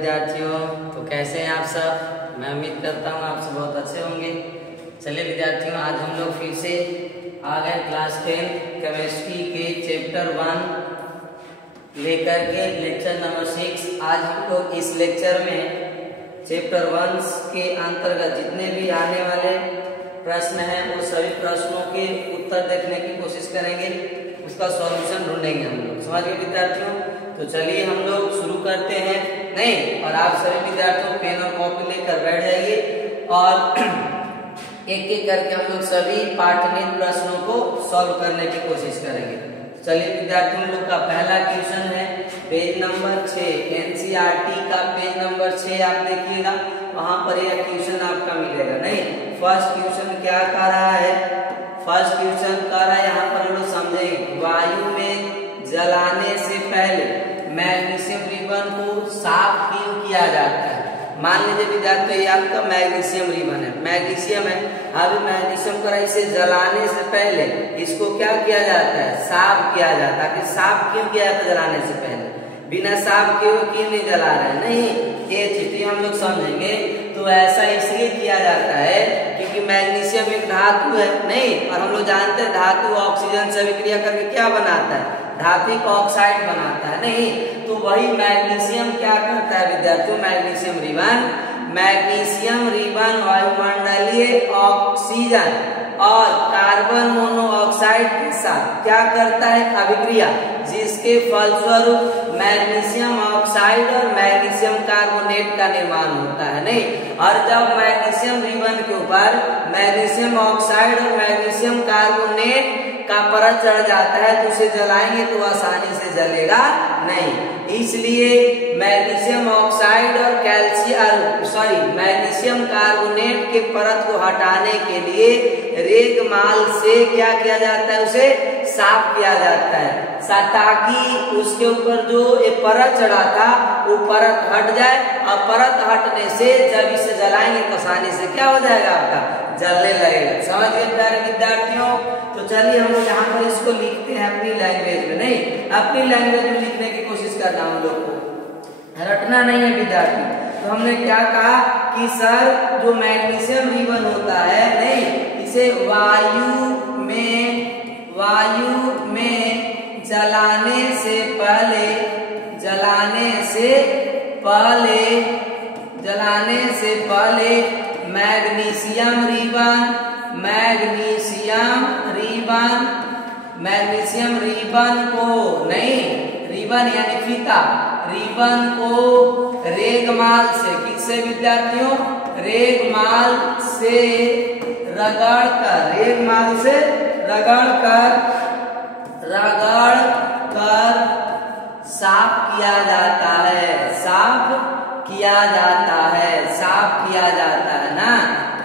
विद्यार्थियों, तो कैसे हैं आप सब। मैं उम्मीद करता हूँ आप सब बहुत अच्छे होंगे। चलिए विद्यार्थियों, आज हम लोग फिर से आ गए क्लास 10 केमिस्ट्री के चैप्टर 1 लेकर के लेक्चर नंबर 6। आज हम लोग इस लेक्चर में चैप्टर 1 के अंतर्गत जितने भी आने वाले प्रश्न हैं वो सभी प्रश्नों के उत्तर देखने की कोशिश करेंगे, उसका सॉल्यूशन ढूंढेंगे हम लोग। समझ गए विद्यार्थियों? तो चलिए हम लोग शुरू करते हैं। नहीं, और आप सभी विद्यार्थियों पेन और कॉपी लेकर बैठ जाइए और एक एक करके हम लोग सभी पाठनीय प्रश्नों को सॉल्व करने की कोशिश करेंगे। चलिए विद्यार्थियों, हम लोग का पहला क्वेश्चन है पेज नंबर 6, एनसीईआरटी का पेज नंबर 6 आप देखिएगा, वहां पर यह क्वेश्चन आपका मिलेगा। नहीं, फर्स्ट क्वेश्चन क्या कह रहा है? फर्स्ट क्वेश्चन कह रहा है, यहाँ पर हम लोग समझेंगे वायु में जलाने से पहले मैग्नीशियम रिबन को साफ क्यों किया जाता है। मान लीजिए विद्यार्थियों, ये आपका मैग्नीशियम रिबन है, मैग्नीशियम है। अभी मैग्नीशियम का इसे जलाने से पहले इसको क्या किया जाता है? साफ किया जाता है। कि साफ क्यों किया जाता है जलाने से पहले? बिना साफ क्यों नहीं जला रहे? नहीं, ये चीज हम लोग समझेंगे। तो ऐसा इसलिए किया जाता है क्योंकि मैग्नीशियम एक धातु है। नहीं, और हम लोग जानते हैं धातु ऑक्सीजन से अभिक्रिया करके क्या बनाता है? धात्विक ऑक्साइड बनाता है। नहीं, तो वही मैग्नीशियम क्या करता है विद्यार्थियों? मैग्नीशियम रिबन वायुमंडलीय ऑक्सीजन और कार्बन मोनोऑक्साइड के साथ क्या करता है? अभिक्रिया, जिसके फलस्वरूप मैग्नीशियम ऑक्साइड और मैग्नीशियम कार्बोनेट का निर्माण होता है। नहीं, और जब मैग्नीशियम रिबन के ऊपर मैग्नीशियम ऑक्साइड और मैग्नीशियम कार्बोनेट का परत चढ़ जाता है तो उसे जलाएंगे तो आसानी से जलेगा नहीं। इसलिए मैग्नीशियम ऑक्साइड और मैग्नीशियम कार्बोनेट के परत को हटाने के लिए रेगमाल से क्या किया जाता है? उसे साफ किया जाता है ताकि उसके ऊपर जो एक परत चढ़ा था वो परत हट जाए, और परत हटने से जब इसे जलाएंगे तो आसानी से क्या हो जाएगा? आपका जलने लगेगा। समझ गए प्यारे विद्यार्थियों? तो चलिए हम लोग यहाँ पर इसको लिखते हैं अपनी लैंग्वेज में। नहीं, अपनी लैंग्वेज में लिखने की कोशिश करना, हम लोग को रटना नहीं है विद्यार्थी। तो हमने क्या कहा कि सर जो मैग्नीशियम रिबन होता है, नहीं, इसे वायु में जलाने से पहले मैग्नीशियम रिबन को, नहीं, रिबन यानी फीता, रिबन को रेगमाल से, किससे विद्यार्थियों? रेगमाल से रगड़ कर साफ किया जाता है। ना,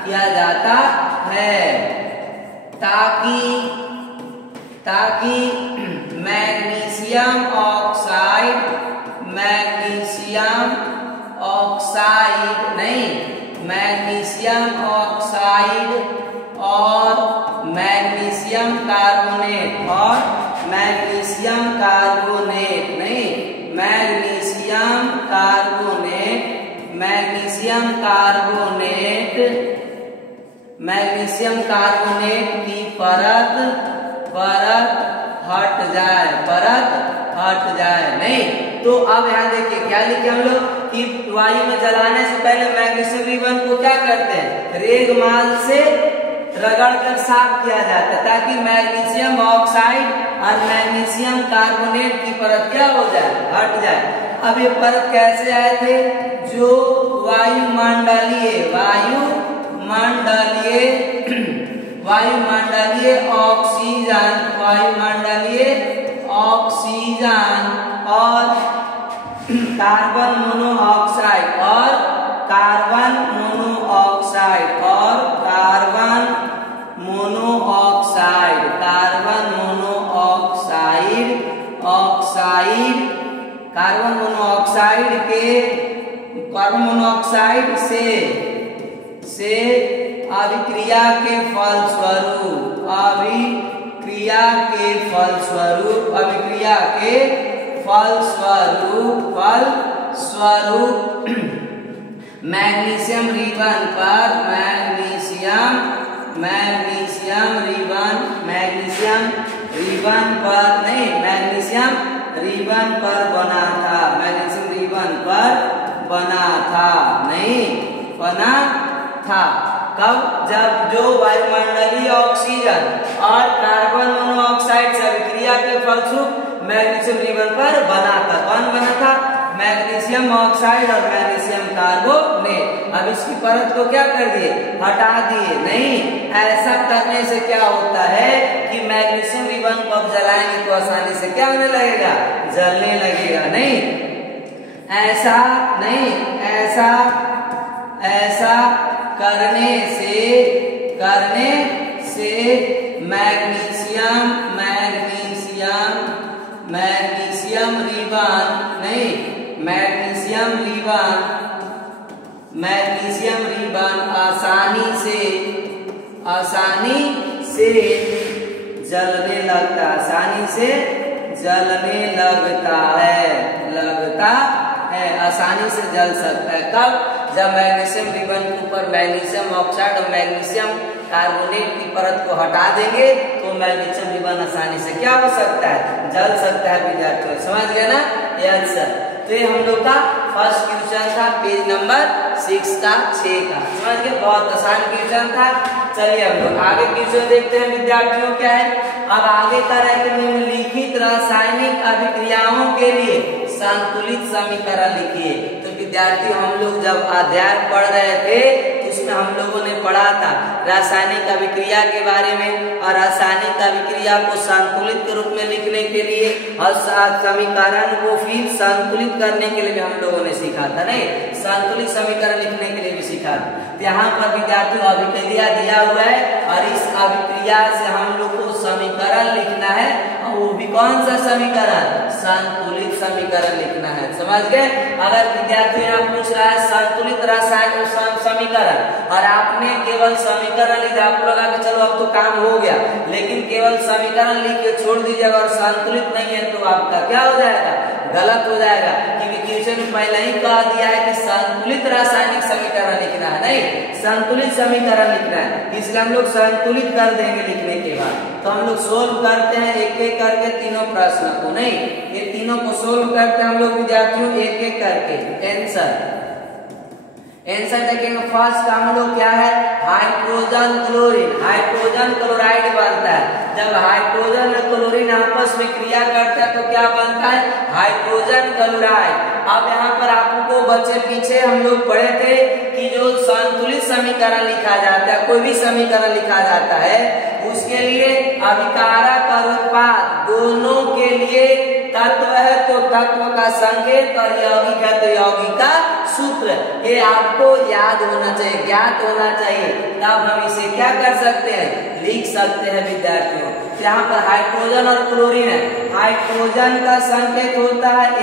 किया जाता है ताकि मैग्नीशियम ऑक्साइड और मैग्नीशियम कार्बोनेट की परत हट जाए। नहीं, तो अब यहाँ देखिए क्या लिखे हम लोग कि वायु में जलाने से पहले मैग्नीशियम रिबन को क्या करते हैं? रेगमाल से रगड़ कर साफ किया जाता है ताकि मैग्नीशियम ऑक्साइड और मैग्नीशियम कार्बोनेट की परत क्या हो जाए? हट जाए। अब ये परत कैसे आए थे? जो वायुमंडलीय ऑक्सीजन और कार्बन मोनोऑक्साइड से अभिक्रिया के फलस्वरूप स्वरूप मैग्नीशियम रिबन पर मैग्नीशियम रिबन पर बना था। मैग्नीशियम रिबन पर बना था, नहीं बना था। कब? जब जो वायुमंडलीय ऑक्सीजन और कार्बन मोनोऑक्साइड से अभिक्रिया के फलस्वरूप मैग्नीशियम रिबन पर बना था। कौन बना था? मैग्नीशियम ऑक्साइड और मैग्नीशियम कार्बोनेट। अब इसकी परत को क्या कर दिए? हटा दिए। नहीं, ऐसा करने से क्या होता है कि मैग्नीशियम रिबन को अब जलाएंगे तो आसानी से क्या होने लगेगा? जलने लगेगा। नहीं, ऐसा नहीं, ऐसा करने से मैग्नीशियम रिबन आसानी से जलने लगता है, आसानी से जल सकता है। कब? जब मैग्नीशियम रिबन के ऊपर मैग्नीशियम ऑक्साइड और मैग्नीशियम कार्बोनेट की परत को हटा देंगे तो मैग्नीशियम रिबन आसानी से क्या हो सकता है? जल सकता है। विद्यार्थियों समझ गए ना? Yes sir. तो ये हम लोग का फर्स्ट क्वेश्चन था, पेज नंबर 6 का। समझ गए? बहुत आसान क्वेश्चन था। चलिए हम लोग आगे क्वेश्चन देखते हैं विद्यार्थियों। क्या है? अब आगे का है निम्नलिखित रासायनिक अभिक्रियाओं के लिए संतुलित समीकरण लिखिए। तो विद्यार्थी हम लोग जब अध्याय पढ़ रहे थे तो उसमें हम लोगों ने पढ़ा था रासायनिक अभिक्रिया के बारे में, और रासायनिक अभिक्रिया को संतुलित के रूप में लिखने के लिए और समीकरण को फिर संतुलित करने के लिए भी हम लोगों ने सीखा था। नहीं, संतुलित समीकरण लिखने के लिए भी सीखा था। यहाँ पर विद्यार्थियों अभिक्रिया दिया हुआ है और इस अभिक्रिया से हम लोग को समीकरण लिखना है, और वो भी कौन सा समीकरण? संतुलित समीकरण लिखना है। समझ गए? अगर विद्यार्थी यहाँ पूछ रहा है संतुलित रासायनिक समीकरण और आपने केवल समीकरण लिखा, आपको लगा कि चलो अब तो काम हो गया, लेकिन केवल समीकरण लिख के छोड़ दीजिएगा और संतुलित नहीं है तो आपका क्या हो जाएगा? गलत हो जाएगा। क्योंकि क्वेश्चन में पहले ही कहा दिया है कि संतुलित रासायनिक समीकरण लिखना है, नहीं संतुलित समीकरण लिखना है। इसलिए हम लोग संतुलित कर देंगे लिखने के बाद। तो हम लोग सोल्व करते हैं एक एक करके तीनों प्रश्न को। नहीं, ये तीनों को सोल्व करते हैं हम लोग विद्यार्थियों एक एक करके। आंसर देखेंगे। फर्स्ट हम लोग क्या है? हाइड्रोजन क्लोराइड बनता है। जब हाइड्रोजन और क्लोरीन आपस में क्रिया करता है तो क्या बनता है? Hydrogen chloride. अब यहाँ पर आपको बच्चे पीछे हम लोग पढ़े थे कि जो संतुलित समीकरण लिखा जाता है, कोई भी समीकरण लिखा जाता है, उसके लिए अभिकारक और उत्पाद दोनों के लिए तत्व है तो तत्व का संकेत और यौगिक है तो यौगिक का सूत्र। ये आपको याद होना चाहिए, ज्ञात होना चाहिए, तब हम इसे क्या कर सकते हैं? लिख सकते हैं विद्यार्थियों। यहाँ पर हाइड्रोजन और क्लोरीन है। हाइड्रोजन का संकेत होता है H,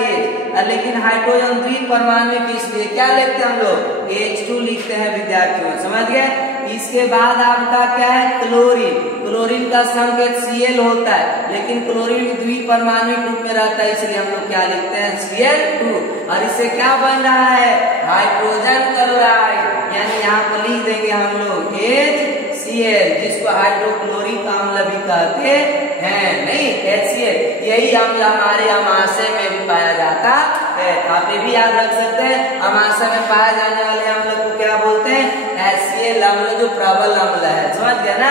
लेकिन हाइड्रोजन द्विपरमाणुक इसलिए क्या लिखते हैं हम लोग? H2 लिखते हैं विद्यार्थियों। समझ गए? इसके बाद आपका क्या है? क्लोरीन का संकेत Cl होता है, लेकिन क्लोरीन द्विपरमाणुक रूप में रहता है, इसलिए हम लोग क्या लिखते हैं? Cl2। और इससे क्या बन रहा है? Hydrogen chloride. यानी यहाँ पर लिख देंगे हम लोग HCl, जिसको हाइड्रोक्लोरिक अम्ल भी कहते हैं। नहीं, HCl। यही अम्ल हमारे अमाशय में भी पाया जाता है। आप ये भी याद रख सकते हैं, अमाशय में पाए जाने वाले अम्ल को क्या बोलते हैं? HCl अम्ल, जो प्रबल अम्ल है। समझ गया ना?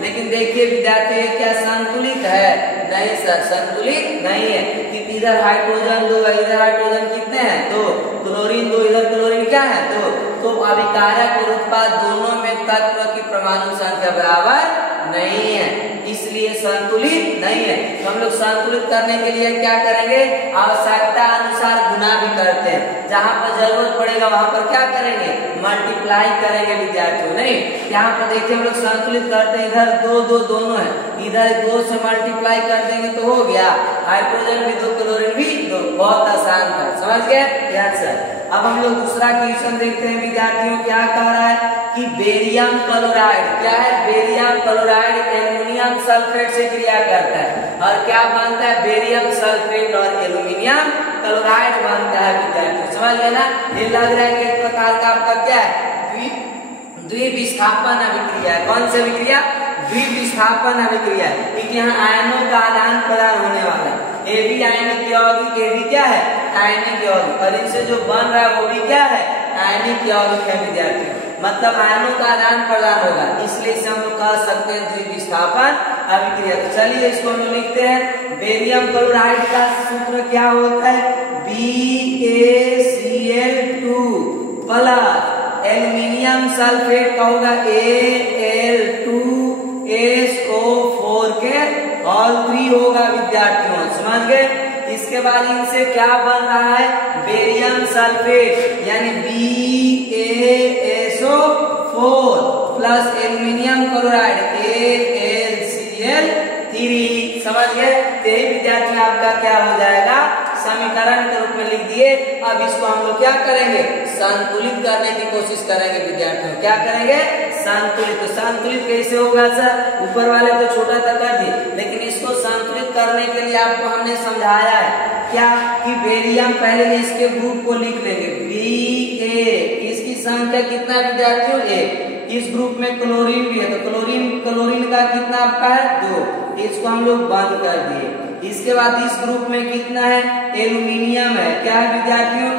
लेकिन देखिए विद्यार्थी, ये क्या संतुलित है? नहीं सर, संतुलित नहीं है। कि इधर हाइड्रोजन 2, इधर हाइड्रोजन कितने हैं? 2, क्लोरीन 2, इधर क्लोरीन क्या है? 2। तो अभिकारक और उत्पाद दोनों में तत्व की परमाणु संख्या बराबर नहीं है, इसलिए संतुलित नहीं है। तो हम लोग संतुलित करने के लिए क्या करेंगे? आवश्यकता अनुसार गुना भी करते हैं। जहां पर जरूरत पड़ेगा वहां पर क्या करेंगे? मल्टीप्लाई करेंगे विद्यार्थियों। नहीं, यहाँ पर देखिए हम लोग संतुलित करते हैं, इधर 2 2 दोनों है, इधर 2 से मल्टीप्लाई कर देंगे तो हो गया। हाइड्रोजन भी 2, क्लोरीन भी 2। बहुत आसान था। समझ गए? Yes sir. अब हम लोग दूसरा क्वेश्चन देखते हैं विद्यार्थियों। क्या कह रहा है कि बेरियम क्लोराइड क्या है? बेरियम क्लोराइड एल्युमिनियम सल्फेट से क्रिया करता है और क्या बनता है, बेरियम सल्फेट और एल्यूमिनियम क्लोराइड बनता है विद्यार्थियों। समझ गए ना, ये लग रहा है कि एक प्रकार का आपका क्या है, द्विविस्थापन अभिक्रिया है। कौन सी अभिक्रिया, द्विविस्थापन अभिक्रिया, क्योंकि यहाँ आयनों का आदान प्रदान होने वाला है। ए भी आयनिक यौगिक, ए भी क्या है, आयनिक यौगिक, और इनसे जो बन रहा है वो भी क्या है, आयनिक यौगिक है विद्यार्थी। मतलब आयनों का आदान प्रदान होगा, इसलिए इसे हम लोग कह सकते हैं द्विविस्थापन अभिक्रिया। तो चलिए इसको हम लोग लिखते हैं। बेरियम क्लोराइड का सूत्र क्या होता है, BaCl2 प्लस एल्यूमिनियम सल्फेट का होगा Al2SO4 के ऑल 3 होगा विद्यार्थियों। समझ गए। इसके बाद इनसे क्या बन रहा है, बेरियम सल्फेट यानी BaSO4 plus aluminium chloride AlCl3। समझ गए। यही विद्यार्थी आपका क्या हो जाएगा, समीकरण के रूप में लिख दिए। अब इसको हम लोग क्या करेंगे, संतुलित करने की कोशिश करेंगे विद्यार्थियों। क्या करेंगे, संतुलित। तो संतुलित कैसे होगा सर, ऊपर वाले तो छोटा सा कर दिए, लेकिन इसको संतुलित करने के लिए आपको हमने समझाया है क्या, कि बेरियम पहले इसके ग्रुप को लिख लेंगे Ba, इसकी संख्या कितना है विद्यार्थियों, 1। इस ग्रुप में क्लोरीन भी है, तो क्लोरीन का कितना आपका है, 2। इसको हम लोग बंद कर दिए। इसके बाद इस ग्रुप में कितना है, एल्यूमिनियम है। क्या है विद्यार्थियों,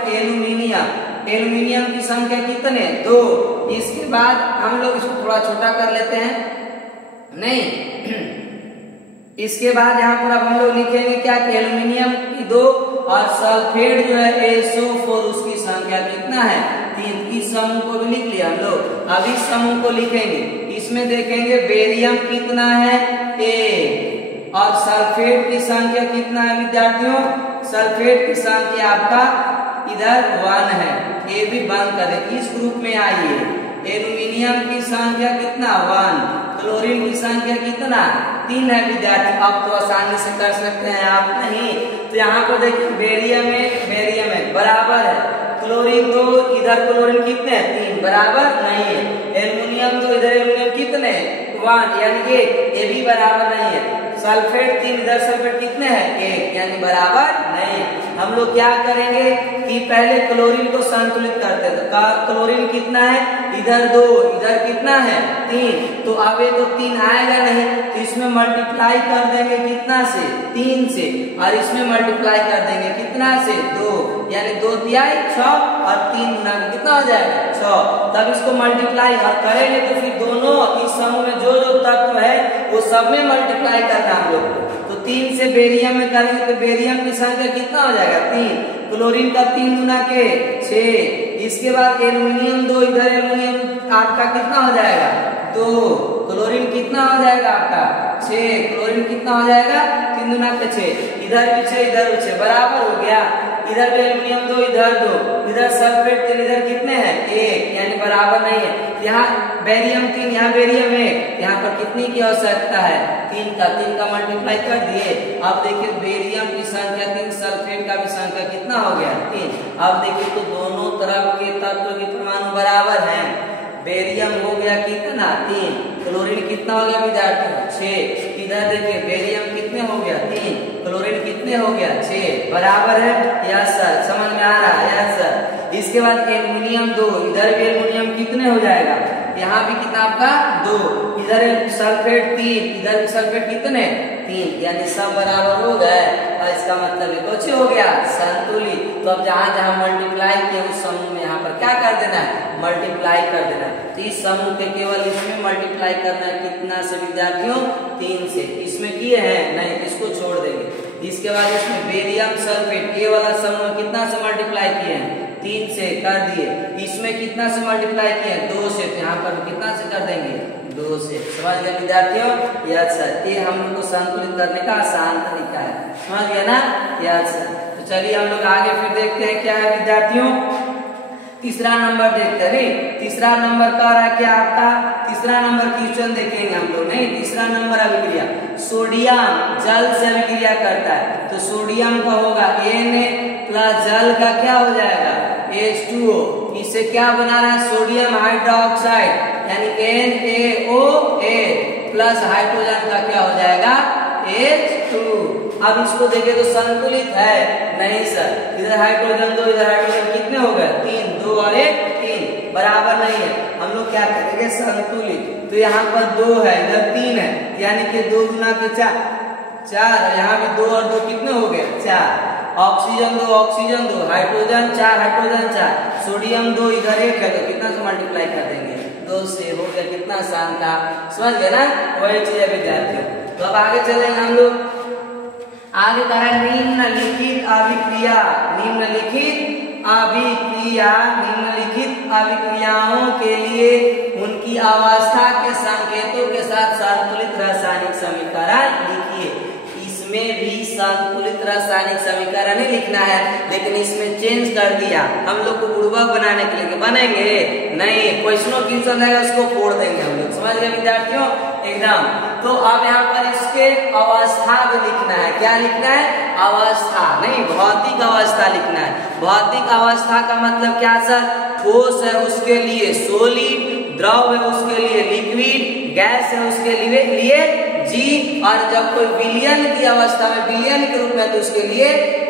एल्यूमिनियम की संख्या कितने, 2। इसके बाद हम लोग इसको थोड़ा छोटा कर लेते हैं, नहीं इसके बाद यहाँ पर अब हम लोग लिखेंगे क्या, एल्यूमिनियम की 2 और सल्फेट जो है SO4 उसकी संख्या कितना है, 3। इस समूह को भी लिख लिया हम लोग। अब इस समूह को लिखेंगे, इसमें देखेंगे बेरियम कितना है, 1 और सल्फेट की संख्या कितना है विद्यार्थियों, सल्फेट की संख्या आपका इधर 1 है। ये भी बंद करें। इस ग्रुप में आइए, एल्यूमिनियम की संख्या कितना, 1, क्लोरीन की संख्या कितना, 3 है विद्यार्थी। अब तो आसानी से कर सकते हैं आप, नहीं तो यहाँ पर देखिए बेरियम है बराबर है, क्लोरीन 2 इधर क्लोरीन कितने हैं, 3 बराबर नहीं है। एल्यूमिनियम 2 इधर एल्यूमिनियम कितने, 1 यानी कि ये भी बराबर नहीं है। सल्फेट 3 इधर सल्फेट कितने हैं, 1 यानी बराबर नहीं। हम लोग क्या करेंगे कि पहले क्लोरीन को संतुलित करते हैं। तो क्लोरीन कितना है, इधर 2 इधर कितना है, 3। तो अब ये तो 3 आएगा नहीं, तो इसमें मल्टीप्लाई कर देंगे कितना से, 3 से, और इसमें मल्टीप्लाई कर देंगे कितना से, 2 यानी 2 तिहाई 6 और 3 गुना कितना हो जाएगा, 6। तब इसको मल्टीप्लाई करेंगे तो फिर दोनों इस समूह में जो जो तत्व है वो सब में मल्टीप्लाई करना हम लोग को। तो 3 से बेरियम में करेंगे तो बेरियम की संख्या कितना हो जाएगा, 3। क्लोरीन का 3 गुना के 6। इसके बाद एल्यूमिनियम 2 इधर एल्यूमिनियम आपका कितना हो जाएगा, 2। क्लोरीन कितना हो जाएगा आपका, 6। क्लोरीन कितना हो जाएगा, 3 गुना के 6। इधर भी 6 इधर भी 6 बराबर हो गया। इधर भी एल्यूमिनियम 2 इधर 2 इधर सल्फेट 3 इधर कितने हैं, 1 यानी बराबर नहीं है। यहाँ बेरियम 3 यहाँ बेरियम 1, यहाँ पर कितनी की आवश्यकता है, 3 का मल्टीप्लाई कर दिए। अब देखिए बेरियम की संख्या 3, सल्फेट का भी संख्या कितना हो गया, 3। अब देखिए तो दोनों तरफ के तत्व के परमाणु बराबर हैं। बेरियम हो गया कितना, 3। क्लोरीन कितना हो गया विद्यार्थी, 6। इधर देखिए बेरियम कितने हो गया, 3। क्लोरीन कितने हो गया, 6 बराबर है। यस सर, समझ में आ रहा है, यस सर। इसके बाद एल्यूमिनियम 2 इधर भी एल्यूमिनियम कितने हो जाएगा, यहाँ भी कितना आपका, 2। इधर सल्फेट 3 इधर भी सल्फेट कितने, 3 यानी सब बराबर हो गए। और इसका मतलब ये कुछ हो गया, संतुलित। तो अब जहां जहां मल्टीप्लाई किए उस समूह में यहाँ पर क्या कर देना है, मल्टीप्लाई कर देना है। तो इस समूह के केवल इसमें मल्टीप्लाई करना है, कितना से विद्यार्थियों, 3 से। इसमें किए हैं नहीं, इसको छोड़ देंगे। इसके बाद इसमें बेरियम सल्फेट ये वाला समूह कितना से मल्टीप्लाई किए हैं, 3 से कर दिए। इसमें कितना से मल्टीप्लाई किए हैं, 2 से। तो यहाँ पर कितना से कर देंगे, 2 से। समझ गए विद्यार्थियों, यस सर। ये हम लोग को संतुलित करने का आसान तरीका है, समझ गए ना, यस सर। तो चलिए हम लोग आगे फिर देखते हैं क्या है विद्यार्थियों। तीसरा नंबर देखते हैं, नहीं तीसरा नंबर कह रहा है क्या आपका, तीसरा नंबर क्वेश्चन देखेंगे हम लोग। नहीं तीसरा नंबर अभिक्रिया, सोडियम जल से अभिक्रिया करता है। तो सोडियम का होगा Na प्लस जल का क्या हो जाएगा, H2O। इससे क्या बना रहा है, सोडियम हाइड्रोक्साइड यानी NaOH प्लस हाइड्रोजन का क्या हो जाएगा, H2। अब इसको देखें तो संतुलित है नहीं सर, इधर हाइड्रोजन 2 इधर हाइड्रोजन कितने हो गए 3, 2 और 1 3 बराबर नहीं है। हम लोग क्या करेंगे संतुलित, तो यहाँ पर 2 है इधर 3 है, यानी कि 2 गुना के 4 4, यहाँ भी 2 और 2 कितने हो गए 4। Oxygen 2 oxygen 2, hydrogen 4 hydrogen 4, sodium 2 इधर 1 है तो कितना से मल्टीप्लाई कर देंगे 2 से, हो गया कितना आसान था, समझ गए ना। वही चीज है विद्यार्थियों। तो अब आगे चलेंगे हम लोग, आगे कहा है निम्नलिखित अभिक्रिया, निम्नलिखित अभिक्रिया, निम्नलिखित अभिक्रियाओं के लिए उनकी अवस्था के संकेतों के साथ संतुलित रासायनिक समीकरण लिखिए। इसमें भी संतुलित रासायनिक समीकरण ही लिखना है, लेकिन इसमें चेंज कर दिया, हम लोग को बुड़बक बनाने के लिए बनेंगे नहीं, क्वेश्चनों की रहेगा उसको फोड़ देंगे हम लोग, समझ गए विद्यार्थियों एकदम। तो अब यहाँ पर इसके अवस्था भी लिखना है, क्या लिखना है अवस्था, नहीं भौतिक अवस्था लिखना है। भौतिक अवस्था का मतलब क्या सर, ठोस है उसके लिए सोलिड, द्रव है उसके लिए लिक्विड, गैस है उसके लिए जी, और जब कोई विलयन की अवस्था में विलयन के रूप में तो उसके लिए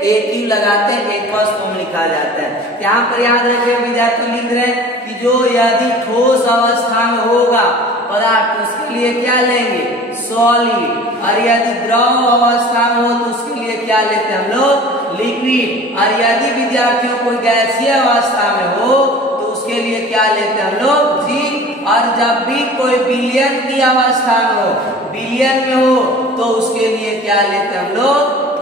एक ही लगाते हैं, एक फॉर्म लिखा जाता है। यहाँ पर याद रखिए विद्यार्थी लिख रहे हैं कि जो यदि ठोस अवस्था में होगा पदार्थ उसके लिए क्या लेंगे सॉलिड, और यदि द्रव अवस्था में हो तो उसके लिए क्या लेते हैं हम लोग लिक्विड, और यदि विद्यार्थियों कोई गैसीय अवस्था में हो तो उसके लिए क्या लेते हैं हम लोग जी, और जब भी कोई विलयन की अवस्था में हो, विलयन में हो तो उसके लिए क्या लेते हैं हम लोग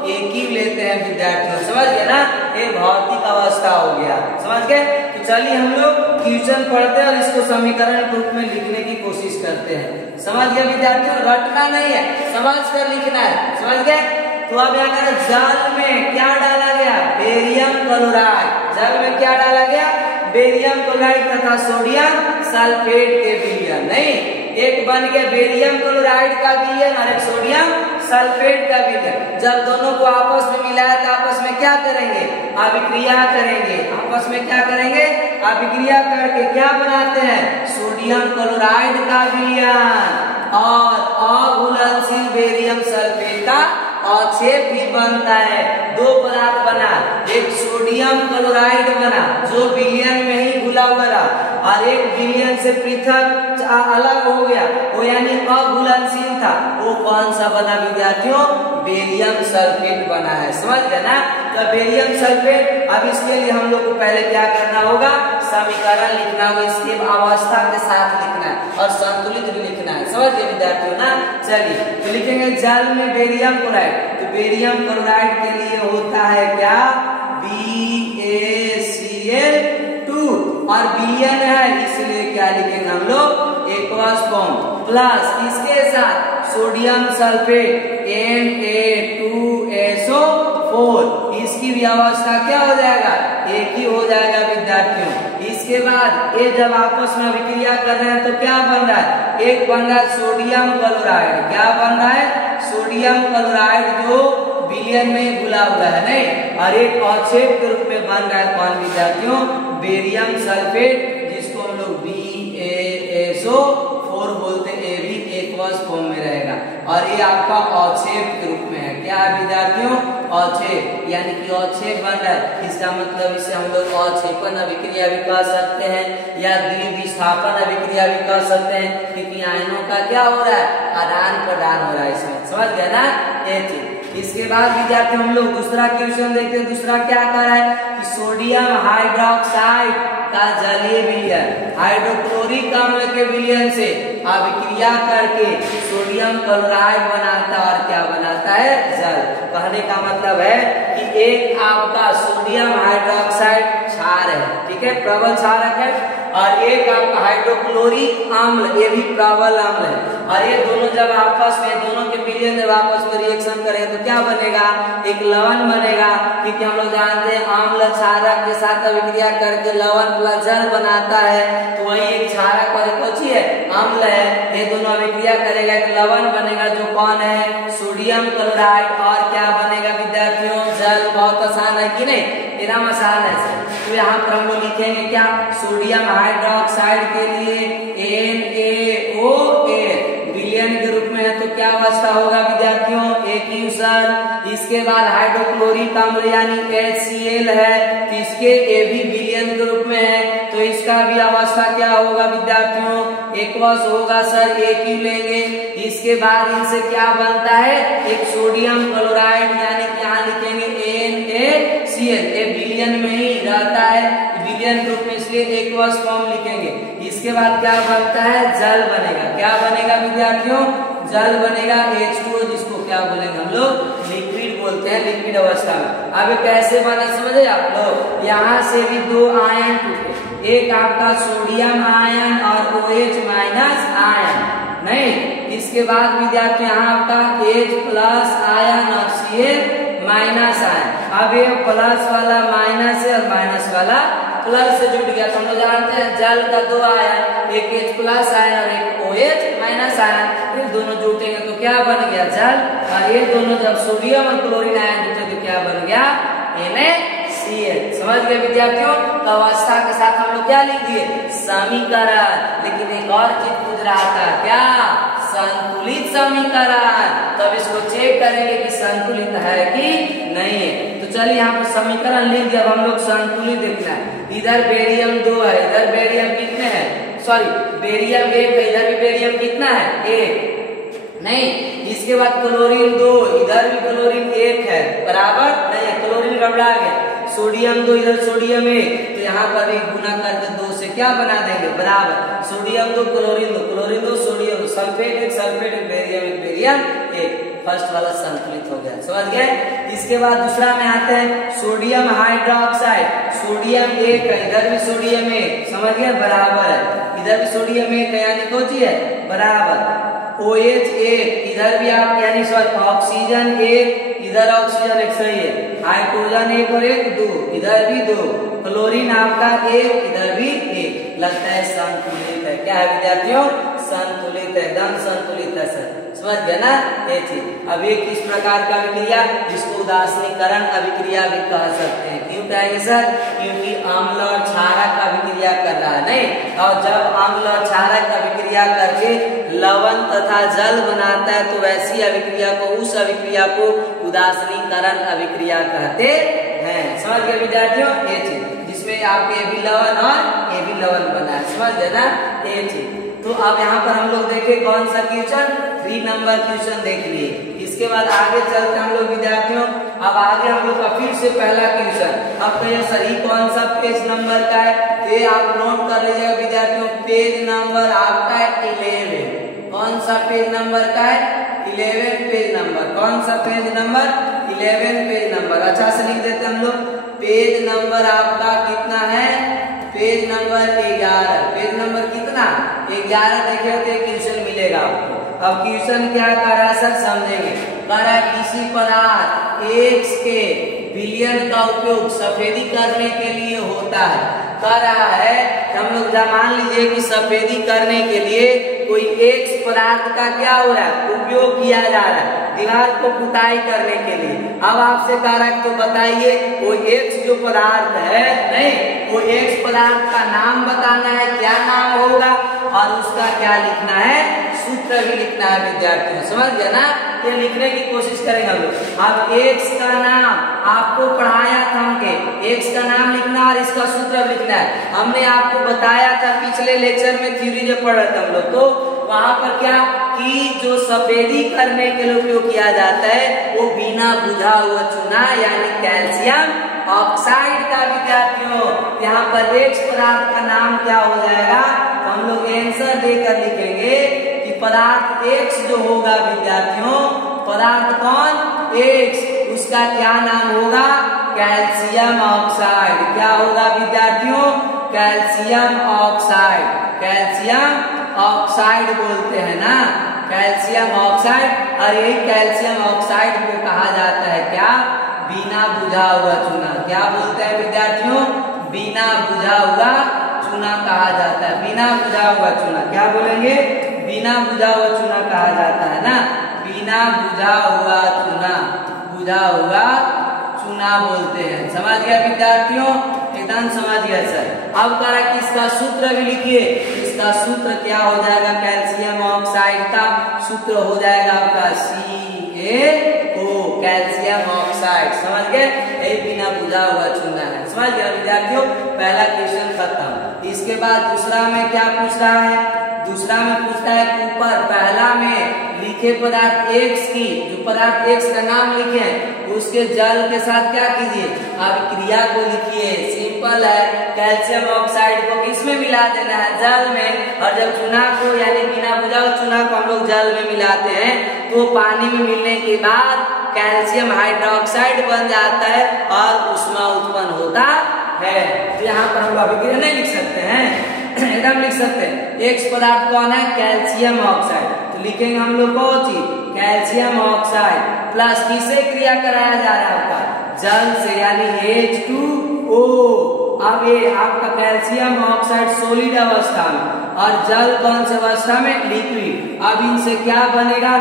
एक ही लेते हैं विद्यार्थियों, समझ गए ना। ये भौतिक अवस्था हो गया, समझ गए। तो चलिए हम लोग क्वेश्चन पढ़ते हैं और इसको समीकरण के रूप में लिखने की कोशिश करते हैं, समझ गए विद्यार्थियों, रटना नहीं है समझ कर लिखना है, समझ गए। तो अब यहाँ जल में क्या डाला गया बेरियम क्लोराइड, जल में क्या डाला गया बेरियम क्लोराइड तथा सोडियम सल्फेट के विलयन, नहीं एक बन गया बेरियम क्लोराइड का विलयन और एक सोडियम सल्फेट का विलयन। जब दोनों को आपस में मिलाया तो आपस में क्या करेंगे अभिक्रिया करेंगे, आपस में क्या करेंगे अभिक्रिया करके क्या बनाते हैं सोडियम क्लोराइड का विलयन और अघुलनशील बेरियम सल्फेट का अवक्षेप भी बनता है। दो पदार्थ बना, एक सोडियम क्लोराइड बना जो विलयन में ही घुला हुआ रहा, और एक विलयन से पृथक अलग हो गया, वो यानी अघुलनशील था, वो कौन सा बना विद्यार्थियों बेरियम सल्फेट बना है, समझ गए ना। तो बेरियम सल्फेट, अब इसके लिए हम लोग को पहले क्या करना होगा समीकरण लिखना होगा, इसकी अवस्था के साथ लिखना है और संतुलित भी लिखना है, समझ गए विद्यार्थियों ना। चलिए तो लिखेंगे जल में बेरियम क्लोराइड, तो बेरियम क्लोराइड के लिए होता है क्या BaCl2 और विलयन है इसलिए क्या लिखेंगे हम लोग एक्वस फॉर्म प्लस इसके साथ सोडियम सल्फेट Na2SO4, इसकी भी अवस्था क्या हो जाएगा एक ही हो जाएगा विद्यार्थियों। इसके बाद ये जब आपस में अभिक्रिया कर रहे हैं तो क्या बन रहा है, एक बन रहा है सोडियम क्लोराइड, क्या बन रहा है सोडियम क्लोराइड जो विलयन में घुला हुआ है नहीं, और एक अवक्षेप के रूप में बन रहा है कौन विद्यार्थियों बेरियम सल्फेट, जिसको हम लोग BaSO4 बोलते हैं, ये भी एक्वस फॉर्म में रहेगा और ये आपका अवक्षेप के रूप में है। क्या है विद्यार्थियों अवक्षेप, यानी कि अवक्षेप बन रहा है, इसका मतलब इसे हम लोग अवक्षेपन अभिक्रिया भी कह सकते हैं या द्विविस्थापन अभिक्रिया भी कह सकते हैं, क्योंकि आयनों का क्या हो रहा है आदान प्रदान हो रहा है इसमें, समझ गए ना ये चीज। इसके बाद विद्यार्थी हम लोग दूसरा क्वेश्चन देखते हैं। दूसरा क्या कर रहा है कि सोडियम हाइड्रोक्साइड का जलीय विलयन हाइड्रोक्लोरिक अम्ल के विलयन से अभिक्रिया करके सोडियम क्लोराइड बनाता है और क्या बनाता है जल। कहने का मतलब है कि एक आपका सोडियम हाइड्रोक्साइड क्षार है, ठीक है प्रबल क्षारक है, और एक आपका हाइड्रोक्लोरिक अम्ल ये भी प्रबल अम्ल है, और ये दोनों जब आपस में दोनों के विलयन जब आपस में रिएक्शन करेंगे तो क्या बनेगा एक लवण बनेगा, क्योंकि हम लोग जानते हैं अम्ल क्षारक के साथ अभिक्रिया करके लवण प्लस जल बनाता है, तो वही एक क्षारक और एक कौन है अम्ल है, ये दोनों अभिक्रिया करेगा एक लवण बनेगा जो कौन है सोडियम क्लोराइड, और क्या बनेगा विद्यार्थियों जल। बहुत आसान है कि नहीं, एकदम आसान है। तो यहाँ पर हम लोग लिखेंगे क्या सोडियम हाइड्रोक्साइड के लिए NaOH विलयन के रूप में है तो क्या अवस्था होगा विद्यार्थियों AgSir। इसके बाद हाइड्रोक्लोरिक अम्ल यानी HCl है, तो इसके A भी विलयन ग्रुप में है, तो इसका भी अवस्था क्या होगा विद्यार्थियों, एक्वस होगा सर, Aq लेंगे। इसके बाद इनसे क्या बनता है, एक सोडियम क्लोराइड यानी कि यहाँ लिखेंगे NaCl, ये विलयन में ही रहता है, विलयन ग्रुप में, इसलिए एक्वस फॉर्म लिखेंगे। इसके बाद क्या बनता है, जल बनेगा। क्या बनेगा विद्यार्थियों, जल बनेगा H2O, जिसको क्या बोलेंगे हम लोग, लिक्विड बोलते हैं, लिक्विड अवस्था में। अब ये कैसे बना समझे आप लोग, यहाँ से भी दो आयन टूटे, एक आपका सोडियम आयन और OH माइनस आयन, नहीं, इसके बाद विद्यार्थी यहाँ आपका H प्लस आयन और Cl माइनस आयन। अब ये प्लस वाला माइनस है और माइनस वाला प्लस से जुड़ गया, तो हम लोग जानते हैं जल का दो आयन, एक H प्लस आयन और एक OH माइनस आयन, फिर दोनों जुटेंगे तो क्या बन गया, जल। और ये दोनों जब सोडियम और क्लोरीन आयन जुटे तो क्या बन गया, NaCl। समझ गए विद्यार्थियों, तो अवस्था के साथ हम लोग क्या लिख दिए, समीकरण। लेकिन एक और चीज पूछ रहा था, क्या, संतुलित समीकरण। तब इसको चेक करेंगे कि संतुलित है कि नहीं है। तो चलिए यहाँ पर समीकरण लिख दिया, अब हम लोग संतुलित देखना है। इधर बेरियम 2 है, इधर बेरियम कितने हैं, सॉरी बेरियम 1 है, इधर भी बेरियम कितना है, 1, नहीं। इसके बाद क्लोरीन 2, इधर भी क्लोरीन 1 है, बराबर नहीं है, क्लोरीन गड़बड़ा गया। सोडियम 2, इधर सोडियम 1, तो यहाँ पर भी गुना करके 2 से क्या बना देंगे, बराबर। Sodium 2 chlorine 2, chlorine 2 sodium 2, sulphate 1 sulphate 1, barium 1 barium 1, first वाला संतुलित हो गया। समझ गए। इसके बाद दूसरा में आते हैं सोडियम हाइड्रोक्साइड, सोडियम 1 है, इधर भी सोडियम 1, समझ गए, बराबर है, इधर भी सोडियम 1 है, यानी कौन सी है, बराबर। OH 1, इधर भी आप यानी सॉरी ऑक्सीजन 1, इधर ऑक्सीजन 1, सही है, हाइड्रोजन 1 और 1 2, इधर भी 2, क्लोरीन आपका 1, इधर भी 1, लगता है संतुलित है। क्या है विद्यार्थियों, संतुलित है, एकदम संतुलित है सर, समझ गया ना ये चीज। अब ये किस प्रकार का अभिक्रिया, जिसको उदासीनीकरण अभिक्रिया भी कह सकते हैं। क्यों कहेंगे सर, क्योंकि अम्ल और क्षारक अभिक्रिया कर रहा है, नहीं, और जब अम्ल और क्षारक अभिक्रिया करके लवण तथा जल बनाता है तो वैसी अभिक्रिया को, उस अभिक्रिया को उदासीनीकरण अभिक्रिया कहते हैं। समझ गए विद्यार्थियों, ये चीज जिसमें आपके ये भी लवण और ये भी लवण बना है, समझ गए ना ये चीज। तो अब यहाँ पर हम लोग देखे कौन सा क्वेश्चन, 3 नंबर क्वेश्चन देख लिए। इसके बाद आगे चलते हम लोग विद्यार्थियों, अब आगे हम लोग का फिर से पहला क्वेश्चन। अब तो ये सही कौन सा पेज नंबर का है, ये आप नोट कर लीजिएगा विद्यार्थियों, पेज नंबर आपका है 11। कौन सा पेज नंबर का है, 11 पेज नंबर। कौन सा पेज नंबर, 11 पेज नंबर। अच्छा से लिख देते हम लोग, पेज नंबर आपका कितना है, पेज नंबर 11। पेज नंबर कितना, 11 देखे तो क्वेश्चन मिलेगा आपको। अब क्वेश्चन क्या कर रहा है सर, समझेंगे। कह रहा है किसी पदार्थ X के विलयन का उपयोग सफेदी करने के लिए होता है। कह रहा है हम लोग मान लीजिए कि सफेदी करने के लिए कोई X पदार्थ का क्या हो रहा है, उपयोग किया जा रहा है दीवार को पुताई करने के लिए। अब आपसे कह रहा है तो बताइए वो X जो पदार्थ है, नहीं, वो X पदार्थ का नाम बताना है, क्या नाम होगा, और उसका क्या लिखना है, सूत्र भी लिखना है विद्यार्थियों। समझ गए ना, ये लिखने की कोशिश करेंगे हम लोग। अब X का नाम आपको पढ़ाया था हमके, X का नाम लिखना और इसका सूत्र लिखना है। हमने आपको बताया था पिछले लेक्चर में, थ्योरी जब पढ़ रहे थे हम लोग, तो वहां पर क्या कि जो सफेदी करने के लिए उपयोग किया जाता है वो बिना बुझा हुआ चूना यानी कैल्शियम ऑक्साइड का। विद्यार्थियों यहाँ पर X पदार्थ का नाम क्या हो जाएगा, तो हम लोग आंसर देकर लिखेंगे कि पदार्थ X जो होगा विद्यार्थियों, पदार्थ कौन, X, उसका क्या नाम होगा, कैल्शियम ऑक्साइड। क्या होगा विद्यार्थियों, कैल्शियम ऑक्साइड। कैल्शियम ऑक्साइड बोलते हैं ना, कैल्शियम ऑक्साइड। और यही कैल्शियम ऑक्साइड को कहा जाता है क्या, बिना बुझा हुआ चूना। क्या बोलते हैं विद्यार्थियों, बिना बुझा हुआ चूना कहा जाता है। बिना बुझा हुआ चूना क्या बोलेंगे, बिना बुझा हुआ चूना कहा जाता है ना, बिना बुझा हुआ चूना, बुझा हुआ चूना बोलते हैं। समझ गया विद्यार्थियों, एकदम समझ गया सर। अब कह रहा कि इसका सूत्र भी लिखिए। इसका सूत्र क्या हो जाएगा, कैल्शियम ऑक्साइड का सूत्र हो जाएगा आपका CA कैल्शियम ऑक्साइड। समझ गए? यही बिना बुझा हुआ चुनना है। समझ गए विद्यार्थियों? पहला क्वेश्चन खत्म। इसके बाद दूसरा में क्या पूछ रहा है? दूसरा में पूछता है ऊपर पहला में लिखे पदार्थ X की, जो पदार्थ X का नाम लिखे हैं उसके जल के साथ क्या कीजिए? अभिक्रिया को लिखिए। सिंपल है, कैल्शियम ऑक्साइड को किसमें मिला देना है? जल में। और जब चूना को यानी बिना बुझा हुआ चूना को हम लोग जल में मिलाते हैं तो पानी में मिलने के बाद कैल्शियम हाइड्रोक्साइड बन जाता है और ऊष्मा उत्पन्न होता है। तो यहाँ पर हम अभिक्रिया नहीं लिख सकते हैं, एकदम लिख सकते हैं। X पदार्थ कौन है? Calcium oxide. तो लिखेंगे हम लोग कौन चीज? कैल्शियम ऑक्साइड प्लस किससे क्रिया कराया जा रहा है आपका? जल से, यानी H2O। अब ये आपका कैल्शियम ऑक्साइड सॉलिड अवस्था में और जल कौन सी अवस्था में? लिक्विड। अब इनसे क्या बनेगा?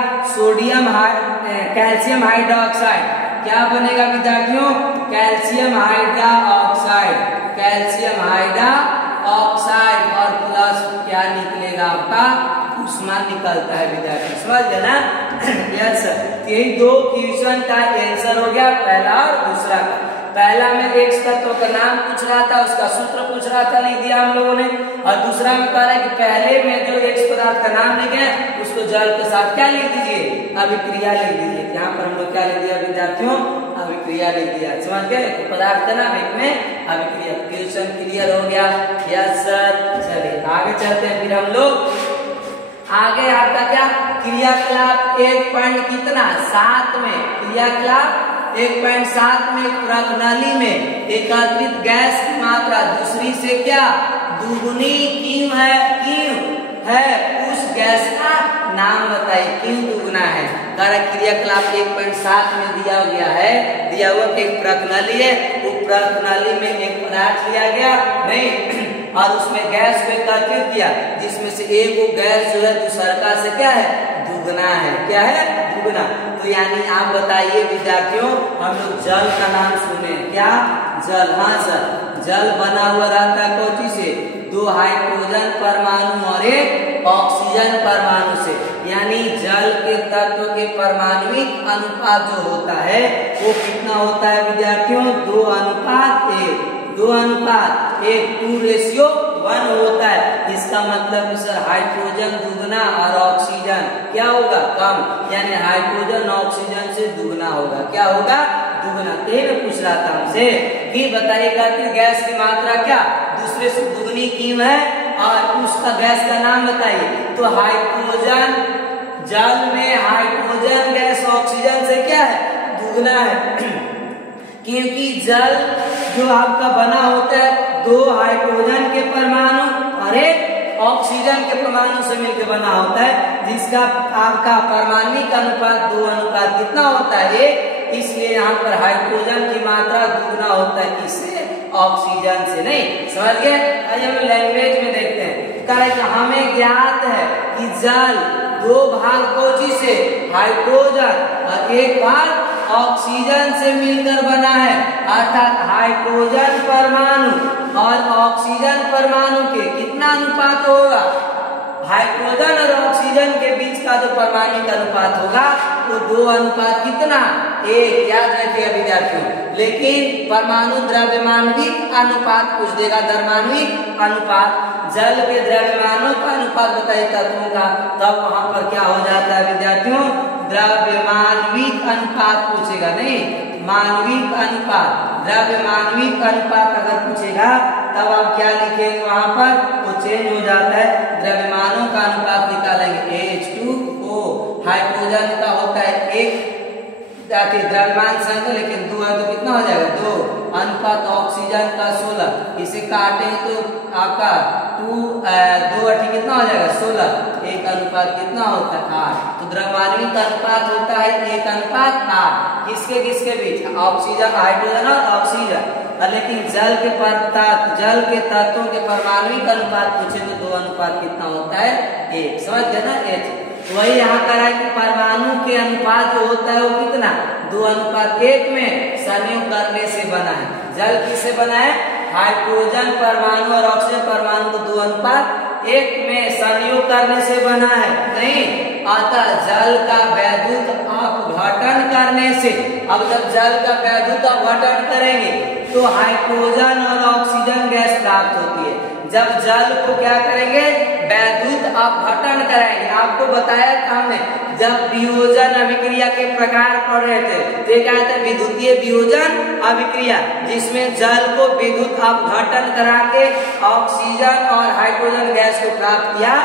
Calcium hydroxide. क्या बनेगा विद्यार्थियों? कैल्शियम हाइड्रोक्साइड, कैल्शियम हाइड्रोक्साइड और प्लस क्या निकलेगा आपका? ऊष्मा निकलता है विद्यार्थी। समझ गए ना? Yes sir. यही दो क्वेश्चन का आंसर हो गया, पहला और दूसरा का। पहला में X तत्व का नाम पूछ रहा था, उसका सूत्र पूछ रहा था, लिख दिया हम लोगों ने। और दूसरा में कह रहा है कि पहले में जो X पदार्थ का नाम लिखे उसको जल के साथ क्या लिख दीजिए? अभिक्रिया लिख दीजिए। यहाँ पर हम लोग क्या लिख दिया विद्यार्थियों? अभिक्रिया लिख दिया। समझ गए? पदार्थ का नाम एक में अभिक्रिया। क्वेश्चन क्लियर हो गया? Yes sir. चलिए आगे चलते हैं। फिर हम लोग आगे आपका क्या क्रियाकलाप 1.7 में, क्रियाकलाप 1.7 में प्रणाली में एकत्रित गैस की मात्रा दूसरी से क्या दुगुनी क्यों है उस गैस का नाम बताइए। क्यों दुगुना है? क्रियाकलाप 1.7 में दिया हुआ कि एक प्रणाली है, वो प्रणाली में एक पदार्थ लिया गया नहीं और उसमें गैस को एकत्रित किया, जिसमें से एक वो गैस जो है दूसरा से क्या है? दुगना है। क्या है? दुगना। तो यानी आप बताइए विद्यार्थियों, हम लोग जल का नाम सुने क्या? जल। हाँ सर, जल बना हुआ रहता है कौन से? 2 हाइड्रोजन परमाणु और 1 ऑक्सीजन परमाणु से। यानी जल के तत्व के परमाणुविक अनुपात जो होता है वो कितना होता है विद्यार्थियों? 2:1। 2:1 2:1 होता है। इसका मतलब सर हाइड्रोजन दुगना और ऑक्सीजन क्या होगा? कम। यानी हाइड्रोजन ऑक्सीजन से दुगना होगा। क्या होगा? दुगना। तेरे पूछ रहा था हमसे कि बताइएगा कि गैस की मात्रा क्या दूसरे से दुगनी क्यों है और उसका गैस का नाम बताइए। तो हाइड्रोजन, जल में हाइड्रोजन गैस ऑक्सीजन से क्या है? दुगना है। क्योंकि जल जो आपका बना होता है 2 हाइड्रोजन के परमाणु और 1 ऑक्सीजन के परमाणु से मिलकर बना होता है, जिसका आपका परमाणुविक अनुपात 2:1 कितना होता है? इसलिए यहाँ पर हाइड्रोजन की मात्रा दुगना होता है। किससे? ऑक्सीजन से। नहीं समझ गए? आइए हम लैंग्वेज में देखते हैं। करेक्ट। हमें ज्ञात है कि जल 2 भाग कोची से? हाइड्रोजन और 1 भाग ऑक्सीजन से मिलकर बना है। अर्थात हाइड्रोजन परमाणु और ऑक्सीजन परमाणु के कितना अनुपात होगा? हाइड्रोजन और ऑक्सीजन के बीच का जो परमाणु का अनुपात होगा वो 2:1 कितना? 1। याद रखिएगा विद्यार्थियों। लेकिन परमाणु द्रव्यमानविक अनुपात पूछ देगा, द्रव्यमानविक अनुपात। जल के द्रव्यमानों का अनुपात बताइए तत्वों का, तब वहां पर क्या हो जाता है विद्यार्थियों? द्रव्यमानविक अनुपात पूछेगा, नहीं मानविक अनुपात। द्रव्यमानविक अनुपात अगर पूछेगा तब आप क्या लिखेंगे? वहां पर वो चेंज हो जाता है। द्रव्यमानों का अनुपात निकालेंगे H2O। हाइड्रोजन का होता है 1 द्रव्यमान संख्या, लेकिन 2 है तो कितना हो जाएगा? 2 अनुपात ऑक्सीजन का 16। इसे काटेंगे तो आपका 2 कितना हो जाएगा? 16। 1 अनुपात कितना होता है? 8। तो द्रव्यमानविक अनुपात होता है 1:8। किसके किसके बीच? ऑक्सीजन, हाइड्रोजन और ऑक्सीजन। लेकिन जल के तत्वों के परमाणुविक अनुपात पूछे तो 2:1 कितना होता है? 1। समझ गए ना? H। वही यहाँ कह रहा है कि परमाणु के अनुपात जो होता है वो कितना? 2:1 में संयोग करने से बना है। जल किससे बना है? हाइड्रोजन परमाणु और ऑक्सीजन परमाणु को 2:1 एक में संयोग करने से बना है, नहीं, अतः जल का वैद्युत अपघटन करने से। अब जब जल का वैद्युत अपघटन करेंगे तो हाइड्रोजन और ऑक्सीजन गैस प्राप्त होती है। जब जल को क्या करेंगे, वैद्युत अपघटन कराएंगे। आपको बताया था हमने, जब वियोजन अभिक्रिया के प्रकार पढ़ रहे थे तो क्या था, विद्युतीय वियोजन अभिक्रिया, जिसमें जल को विद्युत अपघटन करा के ऑक्सीजन और हाइड्रोजन गैस को प्राप्त किया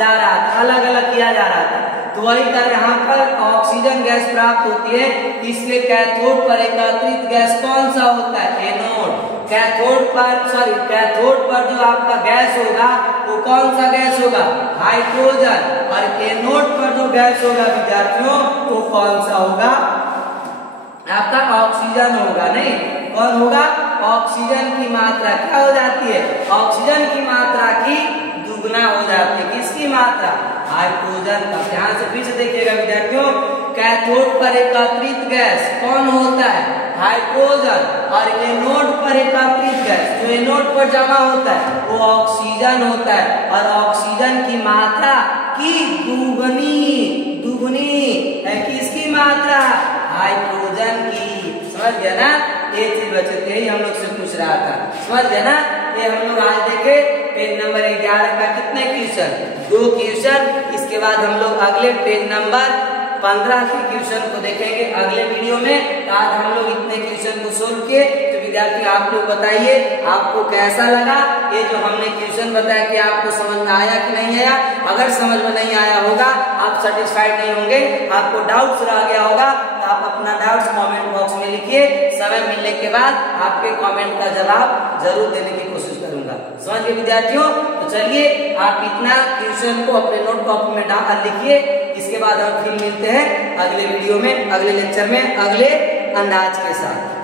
जा रहा था, अलग अलग किया जा रहा था। तो वही कर यहाँ पर ऑक्सीजन गैस प्राप्त होती है, इसलिए कैथोड पर एकत्रित गैस कौन सा होता है, एनोड। कैथोड पर जो आपका गैस होगा वो कौन सा गैस होगा, हाइड्रोजन, और एनोड पर जो गैस होगा विद्यार्थियों वो कौन सा होगा, आपका ऑक्सीजन होगा। नहीं, कौन होगा, ऑक्सीजन की मात्रा क्या हो जाती है, ऑक्सीजन की मात्रा की दुगना हो जाती है। किसकी मात्रा, हाइड्रोजन का। ध्यान से फिर से देखिएगा विद्यार्थियों, कैथोड पर एकत्रित गैस कौन होता है, हाइड्रोजन, और एनोड पर एकत्रित गैस जो एनोड पर जमा होता है वो ऑक्सीजन होता है, और ऑक्सीजन की मात्रा की दुगनी है किसकी मात्रा, हाइड्रोजन की। समझ गया ना, ये चीज बच्चे थे, हम लोग से पूछ रहा था, समझ गया ना। ये हम लोग आज देखे पेज नंबर 11 का कितने क्वेश्चन, 2 क्वेश्चन। इसके बाद हम लोग अगले पेज नंबर 15 के क्वेश्चन को देखेंगे अगले वीडियो में। आज हम लोग इतने क्वेश्चन को सोल्व किए। तो विद्यार्थी आप लोग बताइए आपको कैसा लगा ये जो हमने क्वेश्चन बताया, कि आपको समझ में आया कि नहीं आया। अगर समझ में नहीं आया होगा, आप सेटिस्फाइड नहीं होंगे, आपको डाउट्स रह गया होगा, तो आप अपना डाउट्स कमेंट बॉक्स में लिखिए। समय मिलने के बाद आपके कमेंट का जवाब जरूर देने की कोशिश करूंगा। समझ गए विद्यार्थियों। तो चलिए आप इतना क्वेश्चन को अपने नोट कॉपी में डाल लिखिए। इसके बाद हम फिर मिलते हैं अगले वीडियो में, अगले लेक्चर में, अगले अंदाज के साथ।